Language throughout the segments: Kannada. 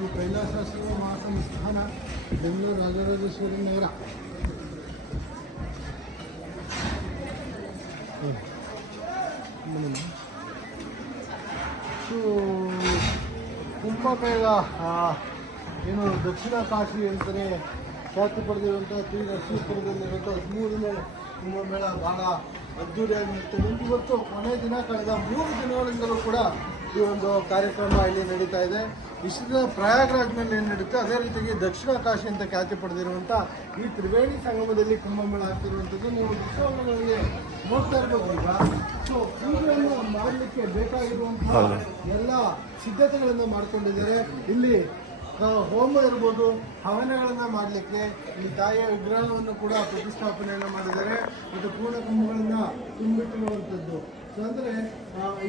ಶ್ರೀ ಮಾತನ ಮಹಾಸಂಸ್ಥಾನ, ಬೆಂಗಳೂರು ರಾಜರಾಜೇಶ್ವರಿ ನಗರ. ಸೊ ಕುಂಭಮೇಳ ಏನು ದಕ್ಷಿಣ ಕಾಶಿ ಅಂತಲೇ ಖ್ಯಾತಿ ಪಡೆದಿರುವಂಥ ಶ್ರೀ ನರಸೀಪುರದಲ್ಲಿರುವಂಥ ಹದಿಮೂರನೇ ಕುಂಭಮೇಳ ಭಾಳ ಅದ್ದೂರಿಯಾಗಿ ನಡೀತದೆ ಇವತ್ತು ಕೊನೆ ದಿನ ಕಳೆದ ಮೂರು ದಿನಗಳಿಂದಲೂ ಕೂಡ ಈ ಒಂದು ಕಾರ್ಯಕ್ರಮ ಇಲ್ಲಿ ನಡೀತಾ ಇದೆ. ವಿಶ್ವದ ಪ್ರಯಾಗ್ರಾಜ್ನಲ್ಲಿ ಏನು ನಡೀತೆ ಅದೇ ರೀತಿಯಾಗಿ ದಕ್ಷಿಣ ಕಾಶಿ ಅಂತ ಖ್ಯಾತಿ ಪಡೆದಿರುವಂಥ ಈ ತ್ರಿವೇಣಿ ಸಂಗಮದಲ್ಲಿ ಕುಂಭಮೇಳ ಆಗ್ತಿರುವಂಥದ್ದು. ನೀವು ಉತ್ಸವಗಳಲ್ಲಿ ನೋಡ್ತಾ ಇರ್ಬೋದು ಈಗ. ಸೊ ಇವುಗಳನ್ನು ಮಾಡಲಿಕ್ಕೆ ಬೇಕಾಗಿರುವಂತಹ ಎಲ್ಲ ಸಿದ್ಧತೆಗಳನ್ನು ಮಾಡ್ಕೊಂಡಿದ್ದಾರೆ. ಇಲ್ಲಿ ಹೋಮ ಇರ್ಬೋದು ಹವನಗಳನ್ನು ಮಾಡಲಿಕ್ಕೆ ಈ ತಾಯಿಯ ವಿಗ್ರಹವನ್ನು ಕೂಡ ಪ್ರತಿಷ್ಠಾಪನೆಯನ್ನು ಮಾಡಿದ್ದಾರೆ. ಮತ್ತು ಪೂರ್ಣ ಕುಂಭಗಳನ್ನು ತುಂಬಿಟ್ಟಿರುವಂಥದ್ದು. ಅಂದರೆ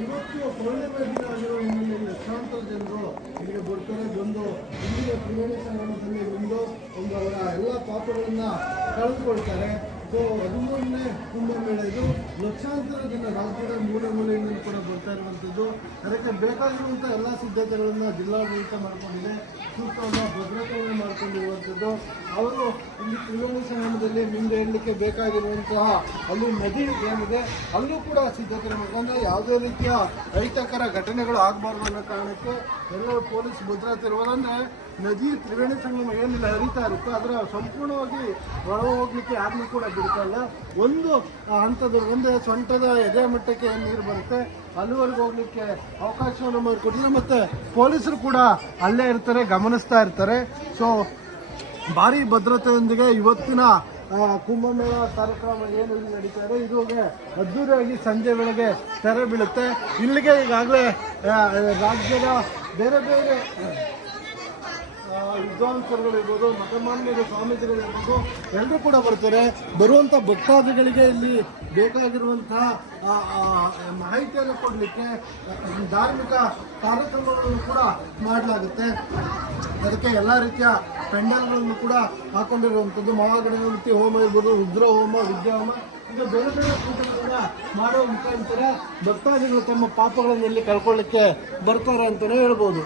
ಇವತ್ತು ಪೌರ್ಣಿಮೆ ದಿನ ಆಗಿರೋ ಹಿನ್ನೆಲೆಯಲ್ಲಿ ಲಕ್ಷಾಂತರ ಜನರು ಇಲ್ಲಿಗೆ ಬರ್ತಾರೆ, ಬಂದು ಇಲ್ಲಿಗೆ ತ್ರಿವೇಣಿ ಬಂದು ಒಂದು ಅವರ ಎಲ್ಲ ಪಾಪಗಳನ್ನು ಕಳೆದುಕೊಳ್ತಾರೆ. ಸೊ ಹದಿಮೂರನೇ ಕುಂಭಮೇಳ ಇದು ಲಕ್ಷಾಂತರ ಜನ ರಾಜ್ಯದ ಮೂಲೆ ಮೂಲೆಯಿಂದ ಕೂಡ ಬರ್ತಾ ಇರುವಂಥದ್ದು. ಅದಕ್ಕೆ ಬೇಕಾಗಿರುವಂಥ ಎಲ್ಲ ಸಿದ್ಧತೆಗಳನ್ನು ಜಿಲ್ಲಾಡಳಿತ ಮಾಡಿಕೊಂಡಿದೆ. ಸೂಕ್ತವನ್ನು ಭದ್ರತೆಯನ್ನು ಮಾಡಿಕೊಂಡಿರುವಂಥದ್ದು. ಅವರು ಇಲ್ಲಿ ತ್ರಿವೇಣಿ ಸಂಗಮದಲ್ಲಿ ಮುಂದೆ ಇಡಲಿಕ್ಕೆ ಬೇಕಾಗಿರುವಂತಹ ಅಲ್ಲಿ ನದಿ ಏನಿದೆ, ಅಲ್ಲೂ ಕೂಡ ಸಿದ್ಧತೆ ಮಾಡ್ಕೊಂಡ್ರೆ ಯಾವುದೇ ರೀತಿಯ ರೈತಕರ ಘಟನೆಗಳು ಆಗಬಾರ್ದು ಅನ್ನೋ ಕಾರಣಕ್ಕೆ ಎಲ್ಲರೂ ಪೊಲೀಸ್ ಭದ್ರತೆ ಇರುವುದಂದ್ರೆ ನದಿ ತ್ರಿವೇಣಿ ಸಂಗಮ ಏನಿಲ್ಲ, ಹರಿತಾ ಇರುತ್ತೋ. ಅದರ ಸಂಪೂರ್ಣವಾಗಿ ಒಳ ಹೋಗ್ಲಿಕ್ಕೆ ಯಾರನ್ನೂ ಕೂಡ ಇಲ್ಲ. ಒಂದು ಹಂತದ, ಒಂದು ಸೊಂಟದ ಎದೆ ಮಟ್ಟಕ್ಕೆ ನೀರು ಬರುತ್ತೆ. ಅಲ್ಲಿವರೆಗೆ ಹೋಗ್ಲಿಕ್ಕೆ ಅವಕಾಶವನ್ನು ಮಾಡಿಕೊಟ್ಟಿಲ್ಲ ಮತ್ತೆ ಪೊಲೀಸರು ಕೂಡ ಅಲ್ಲೇ ಇರ್ತಾರೆ, ಗಮನಿಸ್ತಾ ಇರ್ತಾರೆ. ಸೊ ಭಾರಿ ಭದ್ರತೆಯೊಂದಿಗೆ ಇವತ್ತಿನ ಕುಂಭಮೇಳ ಕಾರ್ಯಕ್ರಮ ಏನು ಇಲ್ಲಿ ನಡೀತಾ ಇದೆ ಇದುಗೆ ಅದ್ದೂರಿಯಾಗಿ ಸಂಜೆ ಬೆಳಗ್ಗೆ ತೆರೆ ಬೀಳುತ್ತೆ. ಇಲ್ಲಿಗೆ ಈಗಾಗಲೇ ರಾಜ್ಯದ ಬೇರೆ ಬೇರೆ ವಿದ್ವಾಂಸರುಗಳಿರ್ಬೋದು ಮಠಮಾನ್ಯರು ಸ್ವಾಮೀಜಿಗಳಿರ್ಬೋದು ಎಲ್ಲರೂ ಕೂಡ ಬರ್ತಾರೆ. ಬರುವಂಥ ಭಕ್ತಾದಿಗಳಿಗೆ ಇಲ್ಲಿ ಬೇಕಾಗಿರುವಂತಹ ಮಾಹಿತಿಯನ್ನು ಕೊಡಲಿಕ್ಕೆ ಧಾರ್ಮಿಕ ಕಾರ್ಯಕ್ರಮಗಳನ್ನು ಕೂಡ ಮಾಡಲಾಗುತ್ತೆ. ಅದಕ್ಕೆ ಎಲ್ಲ ರೀತಿಯ ಪೆಂಡಲ್ಗಳನ್ನು ಕೂಡ ಹಾಕೊಂಡಿರುವಂಥದ್ದು. ಮಹಾಗಣಪತಿ ಹೋಮ ಇರ್ಬೋದು, ರುದ್ರ ಹೋಮ ವಿದ್ಯಾಹೋಮ ಹೋಮ ಈಗ ಬೇರೆ ಬೇರೆ ಪೂಜೆಗಳನ್ನ ಮಾಡೋ ಮುಖಾಂತರ ಭಕ್ತಾದಿಗಳು ತಮ್ಮ ಪಾಪಗಳನ್ನು ಇಲ್ಲಿ ಕಳ್ಕೊಳ್ಳಿಕ್ಕೆ ಬರ್ತಾರೆ ಅಂತಲೇ ಹೇಳ್ಬೋದು.